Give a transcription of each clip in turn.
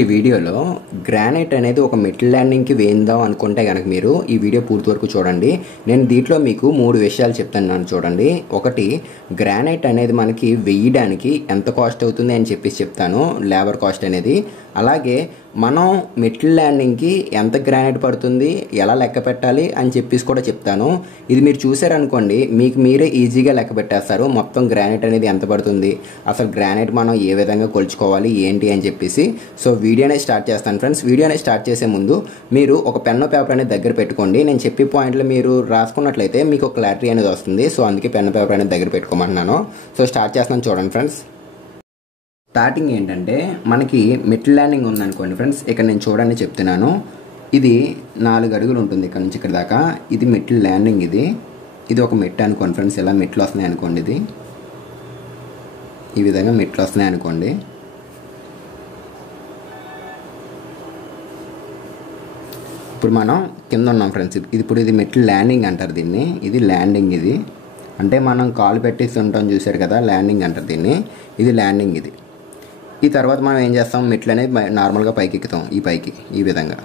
ఈ వీడియోలో గ్రానైట్ అనేది ఒక మెటల్ ల్యాండింగ్కి వేద్దాం అనుకుంటే కనుక మీరు ఈ వీడియో పూర్తి వరకు చూడండి. నేను దీంట్లో మీకు 3 విషయాలు చెప్తున్నాను చూడండి. ఒకటి, గ్రానైట్ అనేది మనకి వేయడానికి ఎంత కాస్ట్ అవుతుంది అని చెప్తాను, లేబర్ కాస్ట్ అనేది. అలాగే మనం మెటల్ ల్యాండింగ్కి ఎంత గ్రానైట్ పడుతుంది, ఎలా లెక్క పెట్టాలి అని కూడా చెప్తాను. ఇది మీరు చూసారనుకోండి, మీకు మీరే ఈజీగా లెక్క పెట్టేస్తారు. మొత్తం గ్రానైట్ అనేది ఎంత పడుతుంది, అసలు గ్రానైట్ మనం ఏ విధంగా కొలుచుకోవాలి ఏంటి అని చెప్పేసి. సో వీడియోనే స్టార్ట్ చేస్తాను ఫ్రెండ్స్. వీడియోనే స్టార్ట్ చేసే ముందు మీరు ఒక పెన్ను పేపర్ అనేది దగ్గర పెట్టుకోండి. నేను చెప్పే పాయింట్లు మీరు రాసుకున్నట్లయితే మీకు ఒక క్లారిటీ అనేది వస్తుంది. సో అందుకే పెన్ను పేపర్ అనేది దగ్గర పెట్టుకోమంటున్నాను. సో స్టార్ట్ చేస్తాను చూడండి ఫ్రెండ్స్. స్టార్టింగ్ ఏంటంటే మనకి మెటల్ ల్యాండింగ్ ఉందనుకోండి ఫ్రెండ్స్. ఇక్కడ నేను చూడండి చెప్తున్నాను. ఇది 4 అడుగులు ఉంటుంది ఇక్కడ నుంచి ఇక్కడ దాకా. ఇది మెటల్ ల్యాండింగ్. ఇది ఒక మెట్ అనుకోండి ఫ్రెండ్స్. ఇలా మెట్లు వస్తున్నాయి అనుకోండి. ఇది ఈ విధంగా మెట్లు వస్తున్నాయి అనుకోండి. ఇప్పుడు మనం కింద ఉన్నాం ఫ్రెండ్స్. ఇప్పుడు ఇది మెటల్ ల్యాండింగ్ అంటారు దీన్ని. ఇది ల్యాండింగ్. ఇది అంటే మనం కాలు పెట్టేసి ఉంటాం చూసారు కదా, ల్యాండింగ్ అంటారు దీన్ని. ఇది ల్యాండింగ్. ఈ తర్వాత మనం ఏం చేస్తాం, మెట్లు అనేది నార్మల్గా పైకి ఎక్కుతాం, ఈ పైకి ఈ విధంగా.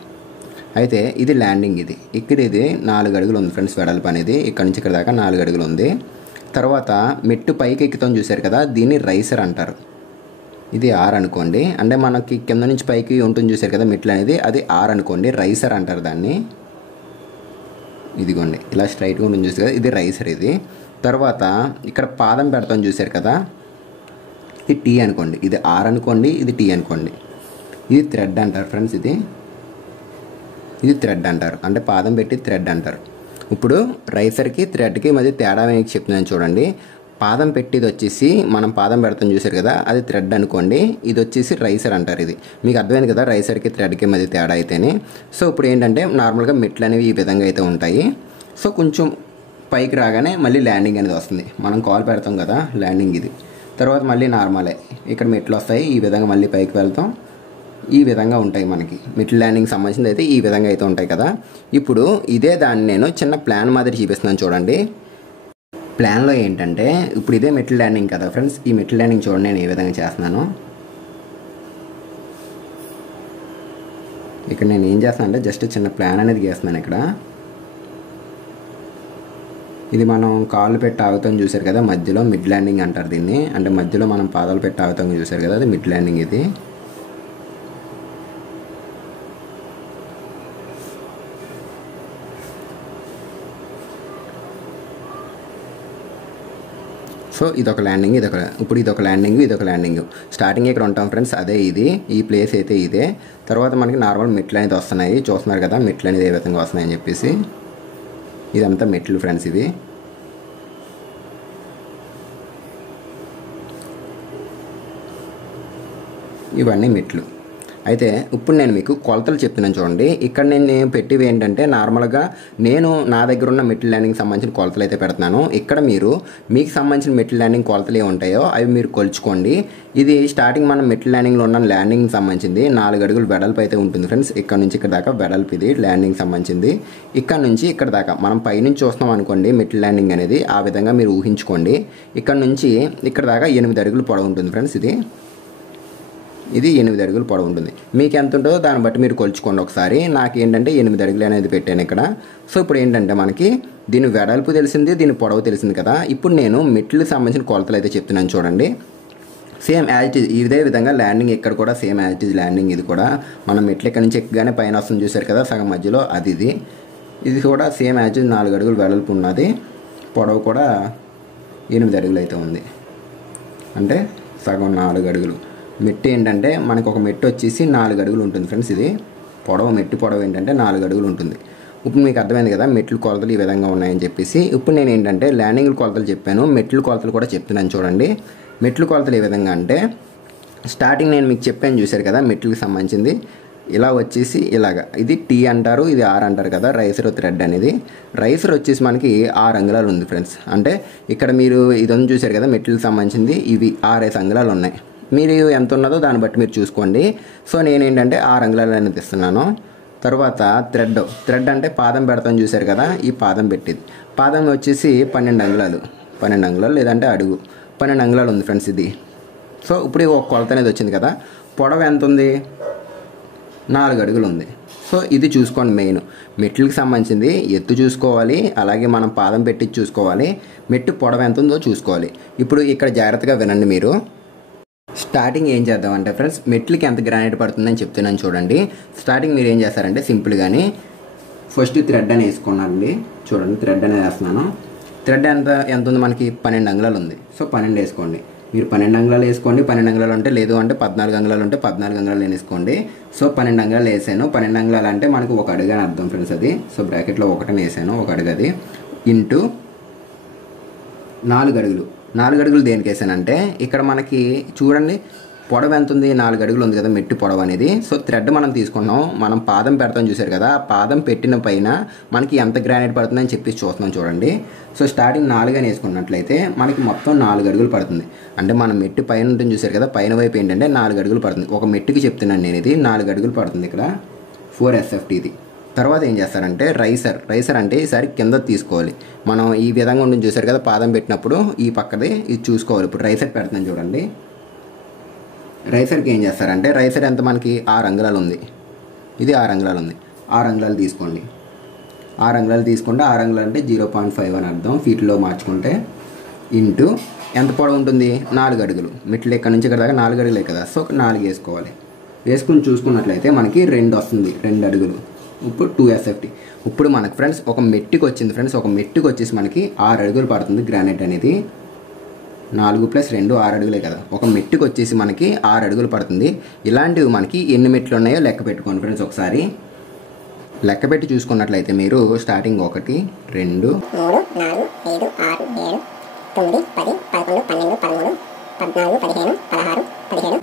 అయితే ఇది ల్యాండింగ్. ఇక్కడ ఇది 4 అడుగులు ఉంది ఫ్రెండ్స్ వెడల్పు అనేది. ఇక్కడ నుంచి ఇక్కడ దాకా 4 అడుగులు ఉంది. తర్వాత మెట్టు పైకి ఎక్కుతాం చూసారు కదా, దీన్ని రైసర్ అంటారు. ఇది ఆర్ అనుకోండి. అంటే మనకి కింద నుంచి పైకి ఉంటుంది చూసారు కదా మెట్లు అనేది, అది ఆర్ అనుకోండి. రైసర్ అంటారు దాన్ని. ఇదిగోండి ఇలా స్ట్రైట్గా ఉంటుంది చూసారు కదా, ఇది రైసర్. ఇది తర్వాత ఇక్కడ పాదం పెడతాం చూసారు కదా, ఇది టీ అనుకోండి. ఇది ఆర్ అనుకోండి, ఇది టీ అనుకోండి. ఇది థ్రెడ్ అంటారు ఫ్రెండ్స్. ఇది థ్రెడ్ అంటారు, అంటే పాదం పెట్టి థ్రెడ్ అంటారు. ఇప్పుడు రైసర్కి థ్రెడ్కి మధ్య తేడా మీకు చెప్తున్నాను చూడండి. పాదం పెట్టిది వచ్చేసి మనం పాదం పెడతాం చూసారు కదా, అది థ్రెడ్ అనుకోండి. ఇది వచ్చేసి రైసర్ అంటారు. ఇది మీకు అర్థమైంది కదా, రైసర్కి థ్రెడ్కి మధ్య తేడా అయితేనే. సో ఇప్పుడు ఏంటంటే నార్మల్గా మెట్లు అనేవి ఈ విధంగా అయితే ఉంటాయి. సో కొంచెం పైకి రాగానే మళ్ళీ ల్యాండింగ్ అనేది వస్తుంది. మనం కాల్ పెడతాం కదా, ల్యాండింగ్ ఇది. తర్వాత మళ్ళీ నార్మలే, ఇక్కడ మెట్లు వస్తాయి. ఈ విధంగా మళ్ళీ పైకి వెళ్తాం. ఈ విధంగా ఉంటాయి మనకి మెటల్ ల్యాండింగ్ సంబంధించింది అయితే ఈ విధంగా అయితే ఉంటాయి కదా. ఇప్పుడు ఇదే దాన్ని నేను చిన్న ప్లాన్ మాదిరి చూపిస్తున్నాను చూడండి. ప్లాన్లో ఏంటంటే ఇప్పుడు ఇదే మెటల్ ల్యాండింగ్ కదా ఫ్రెండ్స్. ఈ మెటల్ ల్యాండింగ్ చూడండి నేను ఏ విధంగా చేస్తున్నాను. ఇక్కడ నేను ఏం చేస్తాను అంటే జస్ట్ చిన్న ప్లాన్ అనేది గీస్తున్నాను ఇక్కడ. ఇది మనం కాళ్ళు పెట్టి ఆగుతాం చూసారు కదా, మధ్యలో మిడ్ ల్యాండింగ్ అంటారు దీన్ని. అంటే మధ్యలో మనం పాదాలు పెట్టి ఆగుతాం చూసారు కదా, అది మిడ్ ల్యాండింగ్. ఇది సో ఇదొక ల్యాండింగ్, ఇప్పుడు ఇదొక ల్యాండింగ్, ఇదొక ల్యాండింగ్. స్టార్టింగ్ ఇక్కడ ఉంటాం ఫ్రెండ్స్, అదే ఇది. ఈ ప్లేస్ అయితే ఇదే. తర్వాత మనకి నార్మల్ మెట్లు అనేది వస్తున్నాయి చూస్తున్నారు కదా, మెట్లు అనేది ఏ విధంగా వస్తున్నాయని చెప్పేసి. ఇదంతా మెట్లు ఫ్రెండ్స్. ఇవన్నీ మెట్లు. అయితే ఇప్పుడు నేను మీకు కొలతలు చెప్తున్నాను చూడండి. ఇక్కడ నేను పెట్టివి ఏంటంటే నార్మల్గా నేను నా దగ్గర ఉన్న మెటల్ ల్యాండింగ్ సంబంధించిన కొలతలు అయితే పెడుతున్నాను. ఇక్కడ మీరు మీకు సంబంధించిన మెటల్ ల్యాండింగ్ కొలతలు ఏ ఉంటాయో అవి మీరు కొలుచుకోండి. ఇది స్టార్టింగ్ మనం మెటల్ ల్యాండింగ్లో ఉన్న ల్యాండింగ్ సంబంధించింది 4 అడుగులు వెడల్పు అయితే ఉంటుంది ఫ్రెండ్స్. ఇక్కడ నుంచి ఇక్కడ దాకా వెడల్పు ఇది ల్యాండింగ్ సంబంధించింది. ఇక్కడ నుంచి ఇక్కడ దాకా మనం పైనుంచి చూస్తాం అనుకోండి మెటల్ ల్యాండింగ్ అనేది, ఆ విధంగా మీరు ఊహించుకోండి. ఇక్కడ నుంచి ఇక్కడ దాకా 8 అడుగులు పొడవు ఉంటుంది ఫ్రెండ్స్. ఇది 8 అడుగులు పొడవు ఉంటుంది. మీకు ఎంత ఉంటుందో దాన్ని బట్టి మీరు కొలుచుకోండి ఒకసారి. నాకు ఏంటంటే 8 అడుగులు అనేది పెట్టాను ఇక్కడ. సో ఇప్పుడు ఏంటంటే మనకి దీని వెడల్పు తెలిసింది, దీని పొడవు తెలిసింది కదా. ఇప్పుడు నేను మెట్లకు సంబంధించిన కొలతలు అయితే చెప్తున్నాను చూడండి. సేమ్ యాజ్ ఇట్ ఈజ్ ఇదే విధంగా ల్యాండింగ్ ఇక్కడ కూడా same as it is landing. ఇది కూడా మనం మెట్లు ఇక్కడ నుంచి ఎక్కగానే పైన వస్తుంది చూసారు కదా, సగం మధ్యలో అది. ఇది కూడా సేమ్ యాజ్ ఇట్ 4 అడుగులు వెడల్పు ఉన్నది. పొడవు కూడా 8 అడుగులు అయితే ఉంది, అంటే సగం 4 అడుగులు. మెట్టు ఏంటంటే మనకు ఒక మెట్టు వచ్చేసి 4 అడుగులు ఉంటుంది ఫ్రెండ్స్. ఇది పొడవు, మెట్టు పొడవు ఏంటంటే 4 అడుగులు ఉంటుంది. ఇప్పుడు మీకు అర్థమైంది కదా మెట్లు కొలతలు ఈ విధంగా ఉన్నాయని చెప్పేసి. ఇప్పుడు నేను ఏంటంటే ల్యాండింగ్ కొలతలు చెప్పాను, మెట్లు కొలతలు కూడా చెప్తున్నాను చూడండి. మెట్లు కొలతలు ఏ విధంగా అంటే స్టార్టింగ్ నేను మీకు చెప్పాను చూసారు కదా మెట్లకు సంబంధించింది. ఇలా వచ్చేసి ఇలాగా, ఇది టీ అంటారు, ఇది ఆర్ అంటారు కదా, రైసర్ థ్రెడ్ అనేది. రైసర్ వచ్చేసి మనకి 6 అంగుళాలు ఉంది ఫ్రెండ్స్. అంటే ఇక్కడ మీరు ఇదొంది చూసారు కదా మెట్లకు సంబంధించింది, ఇవి 6 అంగుళాలు ఉన్నాయి. మీరు ఎంత ఉన్నదో దాన్ని బట్టి మీరు చూసుకోండి. సో నేనేంటంటే 6 అంగుళాలు అనేది ఇస్తున్నాను. తర్వాత థ్రెడ్ అంటే పాదం పెడతాం చూసారు కదా, ఈ పాదం పెట్టింది. పాదం వచ్చేసి 12 అంగుళాలు లేదంటే అడుగు 12 అంగుళాలు ఉంది ఫ్రెండ్స్. ఇది సో ఇప్పుడు ఒక కొలత అనేది వచ్చింది కదా. పొడవు ఎంత ఉంది, 4 అడుగులు ఉంది. సో ఇది చూసుకోండి. మెయిన్ మెట్లకి సంబంధించింది ఎత్తు చూసుకోవాలి, అలాగే మనం పాదం పెట్టి చూసుకోవాలి, మెట్టు పొడవు ఎంత ఉందో చూసుకోవాలి. ఇప్పుడు ఇక్కడ జాగ్రత్తగా వినండి. మీరు స్టార్టింగ్ ఏం చేద్దామంటే ఫ్రెండ్స్, మెట్లకి ఎంత గ్రానైట్ పడుతుందని చెప్తున్నాను చూడండి. స్టార్టింగ్ మీరు ఏం చేస్తారంటే సింపుల్గాని ఫస్ట్ థ్రెడ్ అని వేసుకున్నానండి. చూడండి, థ్రెడ్ అనేది వేస్తున్నాను. థ్రెడ్ ఎంత ఉంది మనకి? 12 అంగుళాలు ఉంది. సో 12 వేసుకోండి. మీరు 12 అంగుళాలు వేసుకోండి. 12 అంగుళాలు అంటే లేదు అంటే 14 అంగుళాలు ఉంటే 14 అంగుళాలు వేసుకోండి. సో 12 అంగుళాలు వేసాను. 12 అంగుళాలు అంటే మనకు 1 అడుగు అని అర్థం ఫ్రెండ్స్ అది. సో బ్రాకెట్లో 1 వేసాను, 1 అడుగు అది, ఇంటూ 4 అడుగులు. 4 అడుగులు దేనికి వేసానంటే ఇక్కడ మనకి చూడండి పొడవు ఎంత ఉంది? 4 అడుగులు ఉంది కదా మెట్టు పొడవు అనేది. సో థ్రెడ్ మనం తీసుకున్నాం, మనం పాదం పెడతాం చూసారు కదా, పాదం పెట్టిన పైన మనకి ఎంత గ్రానైట్ పడుతుందని చెప్పి చూస్తున్నాం చూడండి. సో స్టార్టింగ్ 4 అని వేసుకున్నట్లయితే మనకి మొత్తం 4 అడుగులు పడుతుంది. అంటే మనం మెట్టు పైన ఉంటుంది చూసారు కదా, పైన వైపు ఏంటంటే 4 అడుగులు పడుతుంది. ఒక మెట్టుకి చెప్తున్నాను నేను, ఇది 4 అడుగులు పడుతుంది ఇక్కడ. 4 SFT ఇది. తర్వాత ఏం చేస్తారంటే రైసర్ అంటే ఈసారి కింద తీసుకోవాలి. మనం ఈ విధంగా ఉంటుంది చూసారు కదా, పాదం పెట్టినప్పుడు ఈ పక్కది ఇది చూసుకోవాలి. ఇప్పుడు రైసర్ పెడుతున్నాను చూడండి. రైసర్కి ఏం చేస్తారంటే రైసర్ ఎంత మనకి 6 అంగుళాలు ఉంది, ఇది 6 అంగుళాలు ఉంది. 6 అంగుళాలు తీసుకోండి. 6 అంగుళాలు తీసుకుంటే 6 అంగుళాలు అంటే 0.5 అని అర్థం, ఫీట్లో మార్చుకుంటే, ఇంటూ ఎంత పొడవు ఉంటుంది? 4 అడుగులు. మెట్లు ఇక్కడ నుంచి ఇక్కడ దాకా 4 అడుగులే కదా, సో 4 వేసుకోవాలి. వేసుకుని చూసుకున్నట్లయితే మనకి 2 వస్తుంది, 2 అడుగులు. ఇప్పుడు 2 SFT. ఇప్పుడు మనకు ఫ్రెండ్స్ ఒక మెట్టుకి వచ్చింది ఫ్రెండ్స్, ఒక మెట్టుకి వచ్చేసి మనకి 6 అడుగులు పడుతుంది గ్రానైట్ అనేది. 4 + 2 6 అడుగులే కదా, ఒక మెట్టుకి వచ్చేసి మనకి 6 అడుగులు పడుతుంది. ఇలాంటివి మనకి ఎన్ని మెట్లు ఉన్నాయో లెక్క పెట్టుకోండి ఫ్రెండ్స్. ఒకసారి లెక్క పెట్టి చూసుకున్నట్లయితే మీరు స్టార్టింగ్ 1 2 3 4 5 6 7 9 10 11 12 13 14 15 16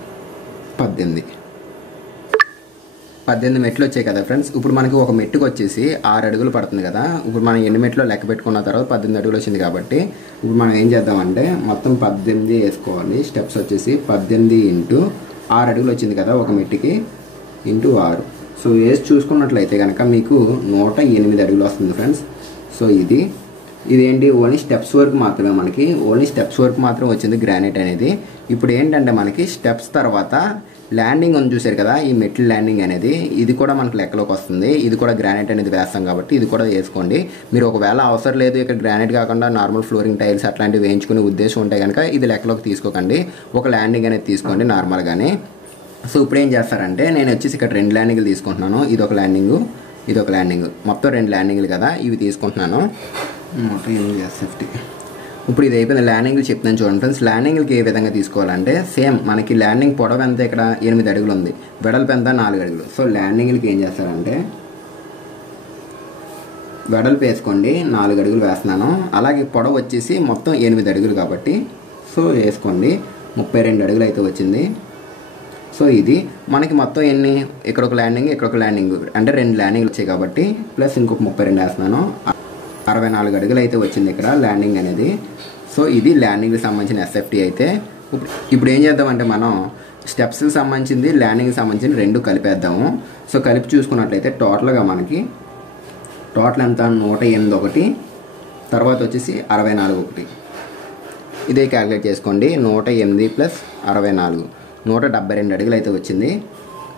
17 18 మెట్లు వచ్చాయి కదా ఫ్రెండ్స్. ఇప్పుడు మనకి ఒక మెట్టుకు వచ్చేసి 6 అడుగులు పడుతుంది కదా. ఇప్పుడు మనం ఎన్ని మెట్లో లెక్క పెట్టుకున్న తర్వాత 18 అడుగులు వచ్చింది కాబట్టి ఇప్పుడు మనం ఏం చేద్దామంటే మొత్తం 18 వేసుకోవాలి. స్టెప్స్ వచ్చేసి 18 ఇంటూ 6 అడుగులు వచ్చింది కదా ఒక మెట్టుకి, ఇంటూ 6. సో వేసి చూసుకున్నట్లయితే కనుక మీకు 108 అడుగులు వస్తుంది ఫ్రెండ్స్. సో ఇదేంటి ఓన్లీ స్టెప్స్ వరకు మాత్రమే, మనకి ఓన్లీ స్టెప్స్ వరకు మాత్రం వచ్చింది గ్రానైట్ అనేది. ఇప్పుడు ఏంటంటే మనకి స్టెప్స్ తర్వాత ల్యాండింగ్ ఉంది చూసారు కదా, ఈ మెటల్ ల్యాండింగ్ అనేది ఇది కూడా మనకి లెక్కలోకి వస్తుంది. ఇది కూడా గ్రానైట్ అనేది వేస్తాం కాబట్టి ఇది కూడా వేసుకోండి. మీరు ఒకవేళ అవసరం లేదు ఇక్కడ గ్రానైట్ కాకుండా నార్మల్ ఫ్లోరింగ్ టైల్స్ అట్లాంటివి వేయించుకునే ఉద్దేశం ఉంటే కనుక ఇది లెక్కలోకి తీసుకోకండి, ఒక ల్యాండింగ్ అనేది తీసుకోండి నార్మల్గానే. సో ఇప్పుడు ఏం చేస్తారంటే నేను వచ్చేసి ఇక్కడ 2 ల్యాండింగ్లు తీసుకుంటున్నాను. ఇది ఒక ల్యాండింగు, ఇది ఒక ల్యాండింగ్, మొత్తం 2 ల్యాండింగ్లు కదా ఇవి తీసుకుంటున్నాను. మొత్తం 8 ఇప్పుడు ఇది అయిపోయింది. ల్యాండింగ్లు చెప్తాను చూడండి ఫ్రెండ్స్. ల్యాండింగ్లకి ఏ విధంగా తీసుకోవాలంటే సేమ్ మనకి ల్యాండింగ్ పొడవు ఎంత ఇక్కడ 8 అడుగులు ఉంది, వెడల్పు ఎంత 4 అడుగులు. సో ల్యాండింగ్లకి ఏం చేస్తారంటే వెడల్పు వేసుకోండి, 4 అడుగులు వేస్తున్నాను. అలాగే పొడవు వచ్చేసి మొత్తం 8 అడుగులు కాబట్టి సో వేసుకోండి, 32 అడుగులు అయితే వచ్చింది. సో ఇది మనకి మొత్తం ఎన్ని, ఇక్కడ ఒక ల్యాండింగ్ ఇక్కడ ఒక ల్యాండింగ్ అంటే 2 ల్యాండింగ్లు వచ్చాయి కాబట్టి ప్లస్ ఇంకొక 32 వేస్తున్నాను, 64 అడుగులు అయితే వచ్చింది ఇక్కడ ల్యాండింగ్ అనేది. సో ఇది ల్యాండింగ్కి సంబంధించిన SFT అయితే. ఇప్పుడు ఏం చేద్దామంటే మనం స్టెప్స్కి సంబంధించింది ల్యాండింగ్కి సంబంధించిన 2 కలిపేద్దాము. సో కలిపి చూసుకున్నట్లయితే టోటల్గా మనకి టోటల్ ఎంత 108 ఒకటి, తర్వాత వచ్చేసి 64 ఒకటి. ఇదే క్యాలిక్యులేట్ చేసుకోండి. 108 + 64 172 అడుగులు అయితే వచ్చింది.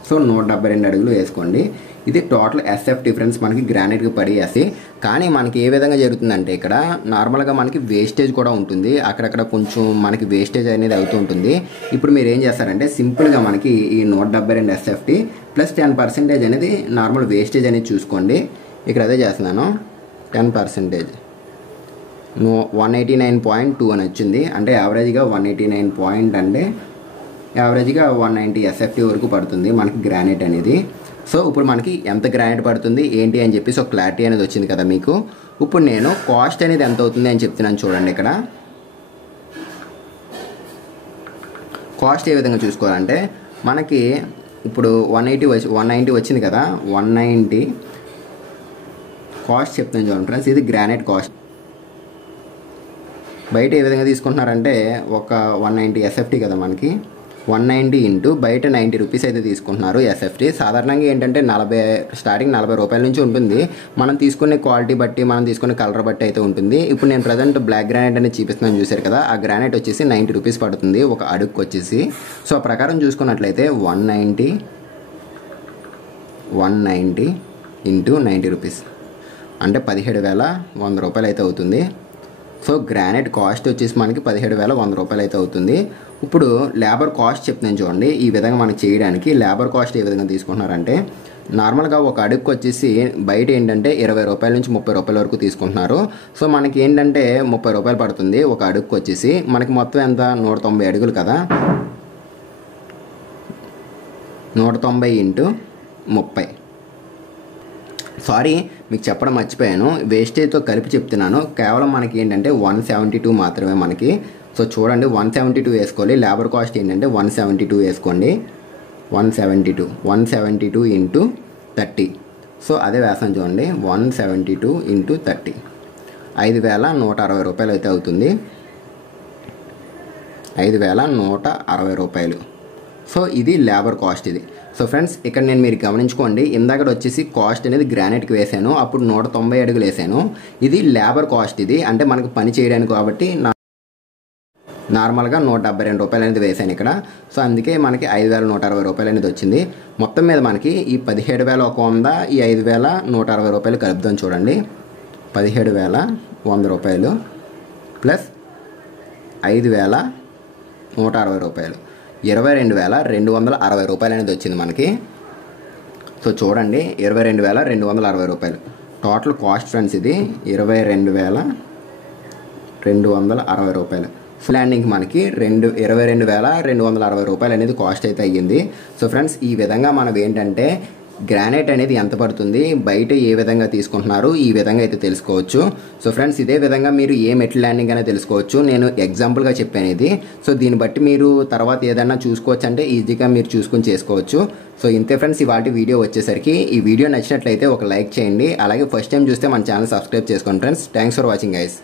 సో 172 అడుగులు వేసుకోండి. ఇది టోటల్ SFT ఫ్రెండ్స్ మనకి గ్రానైట్కి పడేసి. కానీ మనకి ఏ విధంగా జరుగుతుందంటే ఇక్కడ నార్మల్గా మనకి వేస్టేజ్ కూడా ఉంటుంది, అక్కడక్కడ కొంచెం మనకి వేస్టేజ్ అనేది అవుతూ ఉంటుంది. ఇప్పుడు మీరు ఏం చేస్తారంటే సింపుల్గా మనకి ఈ 172 SFT + 10% అనేది నార్మల్ వేస్టేజ్ అనేది చూసుకోండి. ఇక్కడ అదే చేస్తున్నాను, 10% 189.2 అని వచ్చింది. అంటే యావరేజ్గా 189 పాయింట్ అంటే యావరేజ్గా 190 SFT వరకు పడుతుంది మనకి గ్రానైట్ అనేది. సో ఇప్పుడు మనకి ఎంత గ్రానైట్ పడుతుంది ఏంటి అని చెప్పేసి ఒక క్లారిటీ అనేది వచ్చింది కదా మీకు. ఇప్పుడు నేను కాస్ట్ అనేది ఎంత అవుతుంది అని చెప్తున్నాను చూడండి. ఇక్కడ కాస్ట్ ఏ విధంగా చూసుకోవాలంటే మనకి ఇప్పుడు 190 వచ్చింది కదా, 190 కాస్ట్ చెప్తాను చూడండి ఫ్రెండ్స్. ఇది గ్రానైట్ కాస్ట్. బయట ఏ విధంగా తీసుకుంటున్నారంటే ఒక 190 SFT కదా మనకి, 190 ఇంటూ బయట 90 రూపీస్ అయితే తీసుకుంటున్నారు SFT. సాధారణంగా ఏంటంటే స్టార్టింగ్ 40 రూపాయల నుంచి ఉంటుంది. మనం తీసుకునే క్వాలిటీ బట్టి, మనం తీసుకునే కలర్ బట్టి అయితే ఉంటుంది. ఇప్పుడు నేను ప్రజెంట్ బ్లాక్ గ్రానైట్ అనేది చూపిస్తున్నాను చూసారు కదా, ఆ గ్రానైట్ వచ్చేసి 90 రూపీస్ పడుతుంది ఒక అడుగుకి వచ్చేసి. సో ఆ ప్రకారం చూసుకున్నట్లయితే 190 190 ఇంటూ 90 రూపీస్ అంటే 17,100 రూపాయలు అయితే అవుతుంది. సో గ్రానైట్ కాస్ట్ వచ్చేసి మనకి 17,100 రూపాయలు అయితే అవుతుంది. ఇప్పుడు లేబర్ కాస్ట్ చెప్తున్నాను చూడండి. ఈ విధంగా మనకి చేయడానికి లేబర్ కాస్ట్ ఏ విధంగా తీసుకుంటున్నారంటే, నార్మల్గా ఒక అడుగుకి వచ్చేసి బయట ఏంటంటే 20 రూపాయల నుంచి 30 రూపాయల వరకు తీసుకుంటున్నారు. సో మనకి ఏంటంటే 30 రూపాయలు పడుతుంది ఒక అడుగుకి వచ్చేసి. మనకి మొత్తం ఎంత 190 అడుగులు కదా, 190 ఇంటూ 30. సారీ మీకు చెప్పడం మర్చిపోయాను, వేస్టేజ్తో కలిపి చెప్తున్నాను. కేవలం మనకి ఏంటంటే 172 మాత్రమే మనకి. సో చూడండి 172 వేసుకోవాలి. లేబర్ కాస్ట్ ఏంటంటే 172 వేసుకోండి. 172 ఇంటూ 30. సో అదే వేస్తాను చూడండి, 172 ఇంటూ 30 5,160 రూపాయలు అయితే అవుతుంది. 5,160 రూపాయలు. సో ఇది లేబర్ కాస్ట్ ఇది. సో ఫ్రెండ్స్ ఇక్కడ నేను మీరు గమనించుకోండి, ఇందాక వచ్చేసి కాస్ట్ అనేది గ్రానైట్కి వేసాను, అప్పుడు 190 అడుగులు వేసాను. ఇది లేబర్ కాస్ట్ ఇది, అంటే మనకు పని చేయడానికి కాబట్టి నార్మల్గా 172 రూపాయలు అనేది వేసాను ఇక్కడ. సో అందుకే మనకి 5,160 రూపాయలు అనేది వచ్చింది. మొత్తం మీద మనకి ఈ 17,100 ఈ 5,160 రూపాయలు కలుపుదాం చూడండి. 17,100 రూపాయలు ప్లస్ 5,160 రూపాయలు 22,260 రూపాయలు అనేది వచ్చింది మనకి. సో చూడండి 22,260 రూపాయలు టోటల్ కాస్ట్ ఫ్రెండ్స్. ఇది 22,260 రూపాయలు. ల్యాండింగ్కి మనకి 22,260 రూపాయలు అనేది కాస్ట్ అయితే అయ్యింది. సో ఫ్రెండ్స్ ఈ విధంగా మనం ఏంటంటే గ్రానైట్ అనేది ఎంత పడుతుంది, బయట ఏ విధంగా తీసుకుంటున్నారు, ఈ విధంగా అయితే తెలుసుకోవచ్చు. సో ఫ్రెండ్స్ ఇదే విధంగా మీరు ఏ మెటల్ ల్యాండింగ్ అనేది తెలుసుకోవచ్చు. నేను ఎగ్జాంపుల్గా చెప్పాను ఇది. సో దీన్ని బట్టి మీరు తర్వాత ఏదైనా చూసుకోవచ్చు, అంటే ఈజీగా మీరు చూసుకొని చేసుకోవచ్చు. సో ఇంతే ఫ్రెండ్స్ ఇవాళ వీడియో వచ్చేసరికి. ఈ వీడియో నచ్చినట్లయితే ఒక లైక్ చేయండి. అలాగే ఫస్ట్ టైం చూస్తే మన ఛానల్ సబ్స్క్రైబ్ చేసుకోండి friends. Thanks for watching guys.